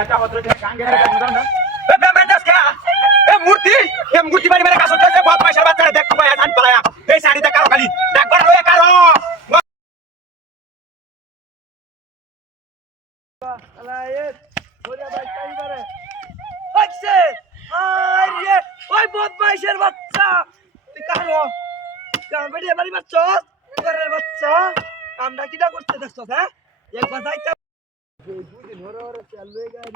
চাচা হতো যে গাঙ্গে না এ বেমেন্টাস কে এ মূর্তি বাড়ি মেরে কাজ হচ্ছে বহুত পয়সা বাচ্চা দেখো ভাই আন পালায়া এই শাড়িতে কারো খালি ডাকবার লয়ে কারো আলায়েত বড়িয়া ভাই কাই করে হচ্ছে আরে ওই বদমাইশের বাচ্চা তুই কারো কাম বেরিয়ে বাড়ি বাচ্চা করে বাচ্চা কামটা কিটা করতে দেখছস হ্যাঁ একবার যাইতা দুদিন হরে হরে চাল লয়ে গাড়ি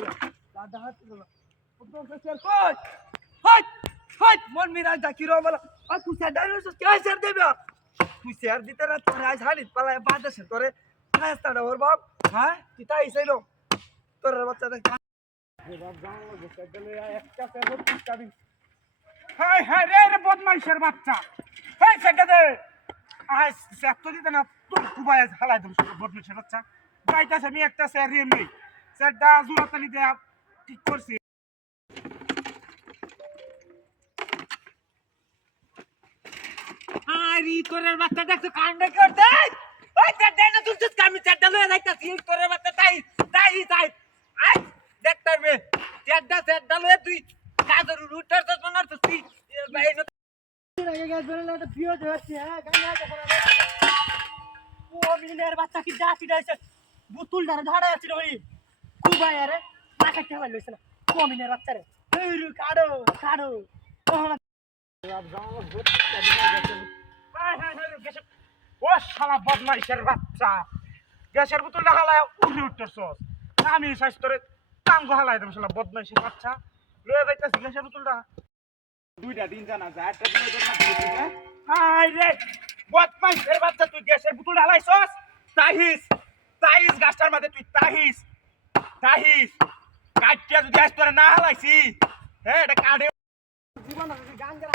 দাদা হাত দিল কত সেল কই হাট হাট মন মিরা ডাকি রো বলা আর তুই স্যার ডাইনোস কে স্যার দেবা তুই স্যার দিতে না তোর আজ হালিত পালায় বাদ আছে তোরে খাস্তাটা ওর বাপ হ্যাঁ তুই তাই চাইলো তোর বাচ্চা দেখ বাপ গাঁও বসে গেলে একটা সেবত পিটাবি হাই হাই রে বদমাইশের বাচ্চা এই সেটা দে আই সেক্ট দিতে না তুই কুবাই হালাই দম বদমাইশের বাচ্চা যাইতাছে আমি একটা স্যার এমনি স্যারটা জুরাতালি দে ঠিক করছি আরে তোরের বাচ্চা দেখছো কান্ডে করতে ওই দেখ না তুই কামি চারটা লয়ে যাইতাছি তোরের বাচ্চা তাই আই দেখ তারবে চারটা লয়ে তুই কাজর রুটার তো বানার তো তুই ভাই না লাগে গাছ ধরে লাগে প্রিয় হচ্ছে হ্যাঁ গানা দেখো ও মিলিনের বাচ্চা কি ডাকি ডাইছে বুতুল ধাড়া আছে রে কুবাই আরে পাকাতে ভালো হইছে না ও মিলিনের বাচ্চা রে এই রু কাড়ো বাপ গাঁও বহুত হাই গেছে ও শালা বদমাইশের বাচ্চা গ্যাসের বোতল হালায় উড়ে উঠছস আমি স্বাস্থ্যরে টাঙ্গ হালাই দেব শালা বদমাইশের বাচ্চা লয়ে যাইতাছি গ্যাসের বোতলটা দুইটা দিন জানা যায় একটা দিন তোর না দিলে হাই রে বদমাইশের বাচ্চা তুই গ্যাসের বোতল হালাইছস তাহিস গাছটার মধ্যে তুই তাহিস কাটিয়া যদি আজ তোরা না হালাইছি হ্যাঁ এটা কাটে জীবন গাঙ্গের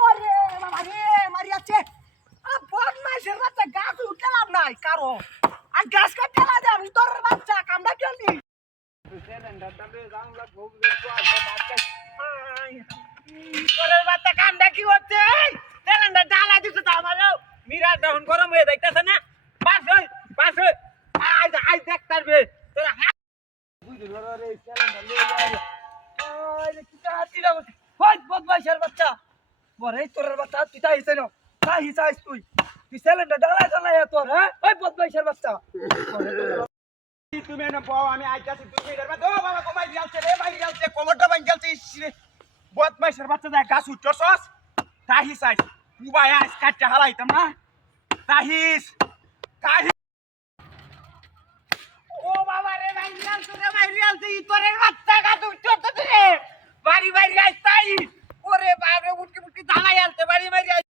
ওরে বাবা রে মারি আছে আ বদমাইশের বাচ্চা গাছ উঠলাম নাই কারো আর গাছ কাটতে লাগে আমি তোর বাচ্চা কামড়া কেলি তোরের বাচ্চা কামটা কি হচ্ছে সিলিন্ডার জ্বালা দিছ তো আমারও মিরা যখন গরম হয়ে যাইতাছে না পাস হই আই দেখ তারবে তোরা বুঝি ধরে রে সিলিন্ডার লয়ে যায় ওই কি হাতি দাও হই বদমাইশের বাচ্চা বরে তোর বাচ্চা তুই তাই হিসাই না তাই হিসাইস তুই সিলিন্ডার জ্বালা তোর হ্যাঁ ওই বদমাইশের বাচ্চা তুমি না পাও আমি আইতাছি তুই এর মধ্যে ও বাবা কমাই দিলছে রে ভাই দিলছে কোমরটা ভাঙ গেলছে বদমাইশের বাচ্চা যায় গাছ উঠছস তাহিস আইস কুবাই আইস কাটটা হালাইতাম না তাহিস ও বাবা রে ভাই দিলছে তোরের বাচ্চা গাছ উঠছস রে বাড়ি আইস তাই ওরে বাবা উঠকি ধালাই আলতে বাড়ি আইস